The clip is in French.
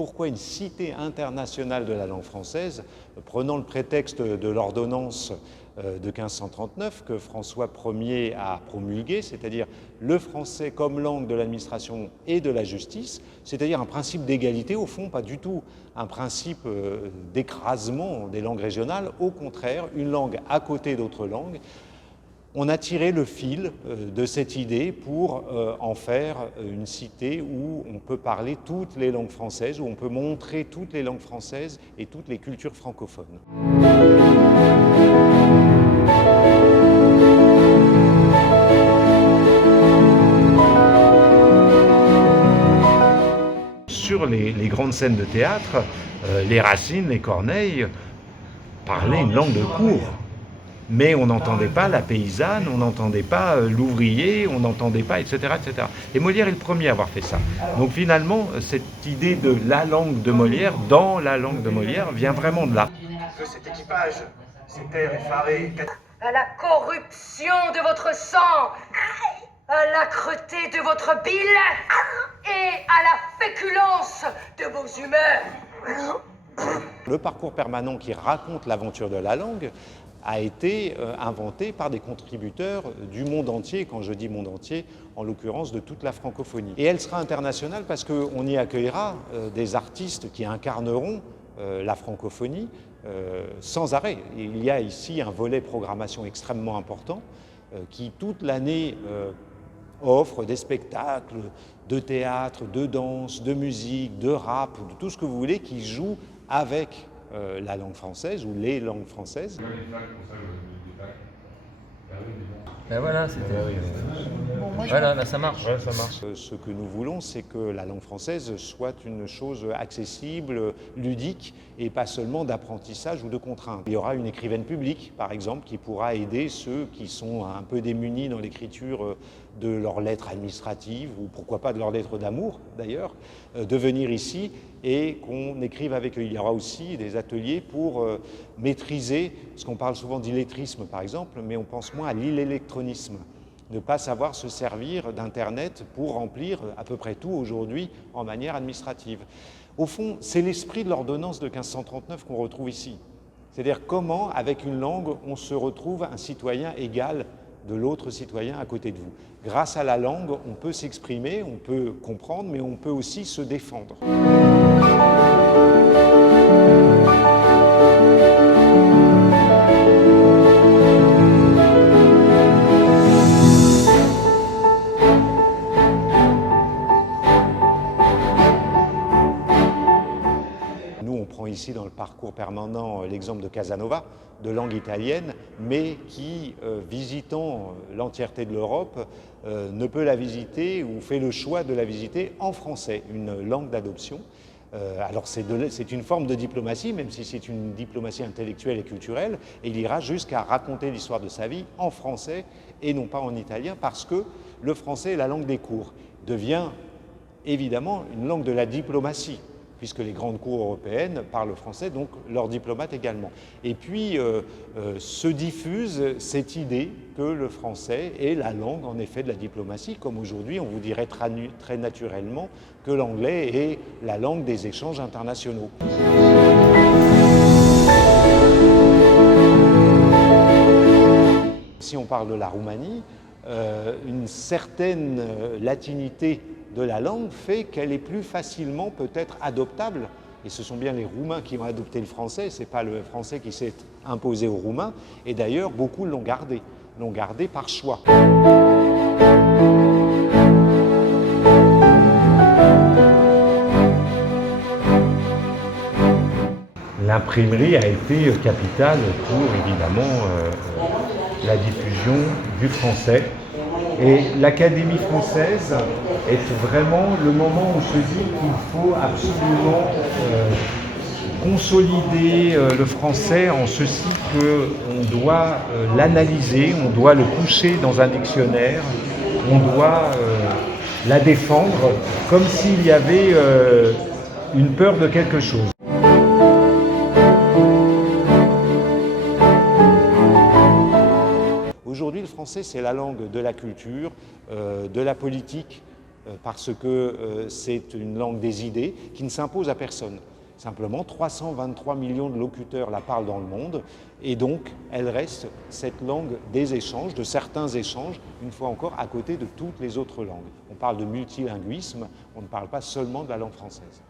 pourquoi une cité internationale de la langue française, prenant le prétexte de l'ordonnance de 1539 que François Ier a promulguée, c'est-à-dire le français comme langue de l'administration et de la justice, c'est-à-dire un principe d'égalité, au fond, pas du tout un principe d'écrasement des langues régionales, au contraire, une langue à côté d'autres langues. On a tiré le fil de cette idée pour en faire une cité où on peut parler toutes les langues françaises, où on peut montrer toutes les langues françaises et toutes les cultures francophones. Sur les grandes scènes de théâtre, les Racine, les Corneille parlaient une langue de cour. Mais on n'entendait pas la paysanne, on n'entendait pas l'ouvrier, on n'entendait pas, etc., etc. Et Molière est le premier à avoir fait ça. Donc finalement, cette idée de la langue de Molière, dans la langue de Molière, vient vraiment de là. Que cet équipage, ces terres effarées... À la corruption de votre sang, à l'âcreté de votre bile et à la féculence de vos humeurs. Le parcours permanent qui raconte l'aventure de la langue a été inventé par des contributeurs du monde entier, quand je dis monde entier, en l'occurrence de toute la francophonie. Et elle sera internationale parce qu'on y accueillera des artistes qui incarneront la francophonie sans arrêt. Il y a ici un volet programmation extrêmement important qui toute l'année offre des spectacles de théâtre, de danse, de musique, de rap, de tout ce que vous voulez qui joue avec la langue française ou les langues françaises. Ben voilà, c'était... Voilà, là ça marche. Ouais, ça marche. Ce que nous voulons, c'est que la langue française soit une chose accessible, ludique, et pas seulement d'apprentissage ou de contrainte. Il y aura une écrivaine publique, par exemple, qui pourra aider ceux qui sont un peu démunis dans l'écriture de leurs lettres administratives, ou pourquoi pas de leurs lettres d'amour, d'ailleurs, de venir ici et qu'on écrive avec eux. Il y aura aussi des ateliers pour maîtriser, parce qu'on parle souvent d'illettrisme, par exemple, mais on pense moins à l'illectronisme. Ne pas savoir se servir d'Internet pour remplir à peu près tout aujourd'hui en manière administrative. Au fond, c'est l'esprit de l'ordonnance de 1539 qu'on retrouve ici. C'est-à-dire comment, avec une langue, on se retrouve un citoyen égal de l'autre citoyen à côté de vous. Grâce à la langue, on peut s'exprimer, on peut comprendre, mais on peut aussi se défendre. Ici dans le parcours permanent l'exemple de Casanova, de langue italienne, mais qui, visitant l'entièreté de l'Europe, ne peut la visiter ou fait le choix de la visiter en français, une langue d'adoption. Alors c'est une forme de diplomatie, même si c'est une diplomatie intellectuelle et culturelle, et il ira jusqu'à raconter l'histoire de sa vie en français et non pas en italien, parce que le français est la langue des cours, devient évidemment une langue de la diplomatie, puisque les grandes cours européennes parlent français, donc leurs diplomates également. Et puis se diffuse cette idée que le français est la langue, en effet, de la diplomatie, comme aujourd'hui on vous dirait très naturellement que l'anglais est la langue des échanges internationaux. Si on parle de la Roumanie, une certaine latinité de la langue fait qu'elle est plus facilement peut-être adoptable. Et ce sont bien les Roumains qui ont adopté le français, ce n'est pas le français qui s'est imposé aux Roumains. Et d'ailleurs, beaucoup l'ont gardé par choix. L'imprimerie a été capitale pour, évidemment, la diffusion du français. Et l'Académie française est vraiment le moment où on se dit qu'il faut absolument consolider le français en ceci qu'on doit l'analyser, on doit le coucher dans un dictionnaire, on doit la défendre comme s'il y avait une peur de quelque chose. Aujourd'hui, le français, c'est la langue de la culture, de la politique, parce que c'est une langue des idées qui ne s'impose à personne. Simplement, 323 millions de locuteurs la parlent dans le monde, et donc elle reste cette langue des échanges, de certains échanges, une fois encore, à côté de toutes les autres langues. On parle de multilinguisme, on ne parle pas seulement de la langue française.